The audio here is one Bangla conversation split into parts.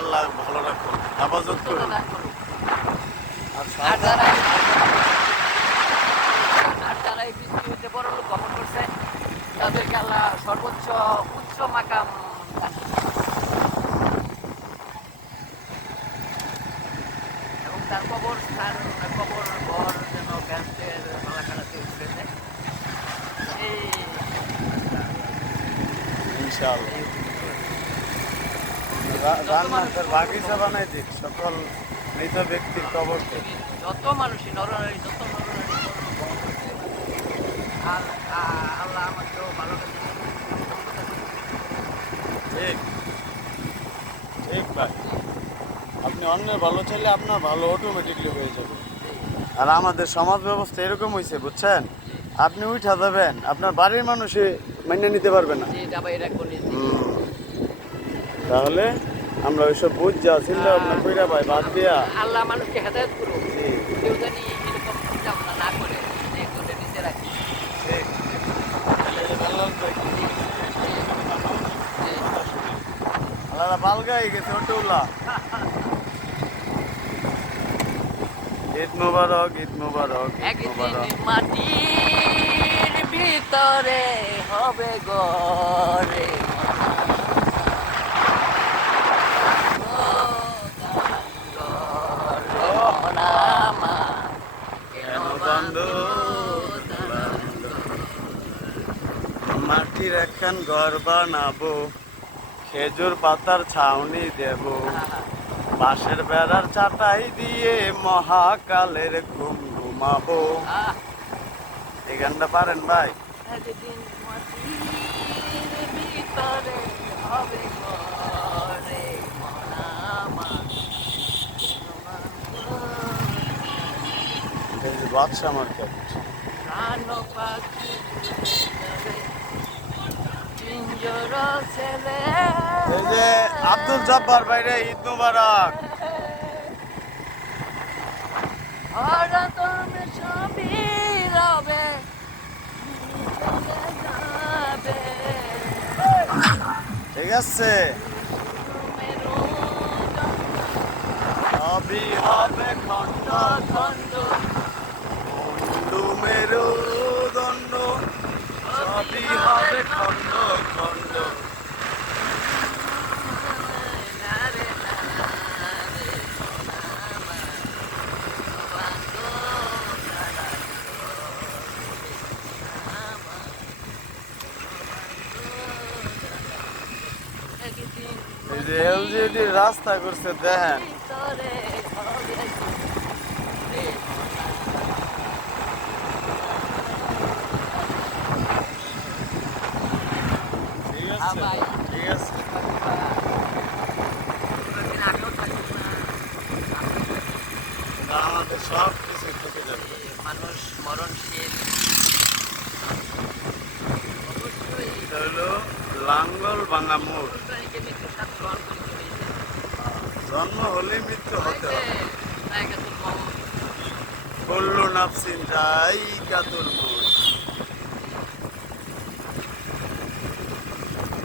আল্লাহ ভালো রাখুন, হেফাজত করুন। আর যারা এই পৃথিবীতে বড় লোক গমন করছে তাদেরকে আল্লাহ সর্বোচ্চ উচ্চ মাকাম দান করুন। এবং তার কবর স্থান কবর ঘর যেন গ্যাসের মালাখানাতে উঠে যায় এই ইনশাআল্লাহ জান্নাতের বাগিচা বানাই দিক সকল মৃত ব্যক্তির কবরকে। যত মানুষই নরনারী যত নরনারী আর আল্লাহ আমাকেও ভালো ঠিক ঠিক ভাই, আপনি অন্যের ভালো চাইলে আপনার ভালো অটোমেটিকলি হয়ে যাবে। আর আমাদের সমাজ ব্যবস্থা এরকম হয়েছে বুঝছেন, আপনি উঠা যাবেন আপনার বাড়ির মানুষে মেনে নিতে পারবে না। তাহলে আমরা ওইসব বুঝ যা চিন্তা ভাবনা কইরা ভাই বাদ দিয়া আল্লাহ মানুষকে হেদায়েত করুন, কেউ জানি এরকম চিন্তা ভাবনা না করে এগুলো নিচে রাখি। আল্লাহ বালগাই গেছে ওটুলা। ঈদ মুবারক, ঈদ মুবারক, ঈদ একদিন মুবারক। মাটির ভিতরে হবে গরে মাটির একখান ঘর বানাবো, খেজুর পাতার ছাউনি দেব, বাঁশের বেড়ার চাটাই দিয়ে মহাকালের ঘুম ঘুমাবো। এই গানটা পারেন ভাই? একদিন মাটির ভিতরে হবে গরে এই যে বাদশা মার্কেট, প্রাণ পাখি পিঞ্জর ছেলে এই যে আব্দুল জব্বার ভাইরে ঈদ মুবারক। ওরা তুমি ছবি রবে ঠিক আছে, সবই হবে খন্ড খন্ড, বন্ধু মেরুদণ্ড, সবই হবে খন্ড খন্ড। এই যে এলজিডি রাস্তা করছে দেখেন, ঠিক আছে ঠিক আছে। আমাদের সব কিছু থেকে যাবে, মানুষ মরণশীল অবশ্যই এটা হলো লাঙ্গল ভাঙা মোড়। মৃত্যুর সাথে গ্রহণ করতে হয়েছে। জন্ম হলে মৃত্যু হতে হবে। জায়গাতুল মউত কুল্লু নাফসিন যায়িকাতুল মউত।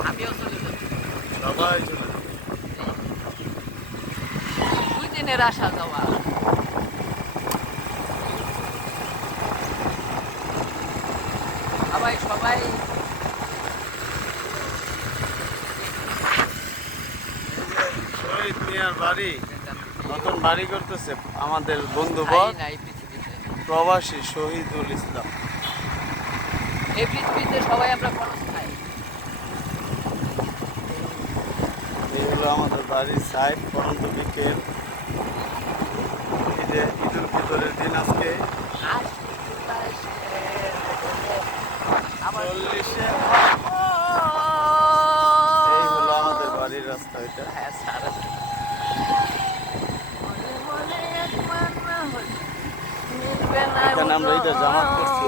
আমিও চলে যাচ্ছি। সবাই চলে যাবে। 2 দিনের আসা যাওয়া সবাই শহীদ মিয়ার বাড়ি নতুন বাড়ি করতেছে আমাদের বন্ধুবর প্রবাসী শহীদুল ইসলাম। এই পৃথিবীতে সবাই আমরা খরচ খাই। এই হলো আমাদের বাড়ির সাইড পরন্ত বিকেল। এই যে ঈদুল ফিতরের দিন আজকে 40-এ। এই হলো আমাদের বাড়ির রাস্তা। এটা এখানে আমরা ঈদের জামাত করছি।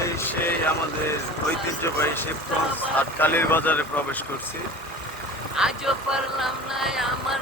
এই সেই আমাদের ঐতিহ্যবাহী শিবগঞ্জ আটকালির বাজারে প্রবেশ করছি। আজও পারলাম না আমার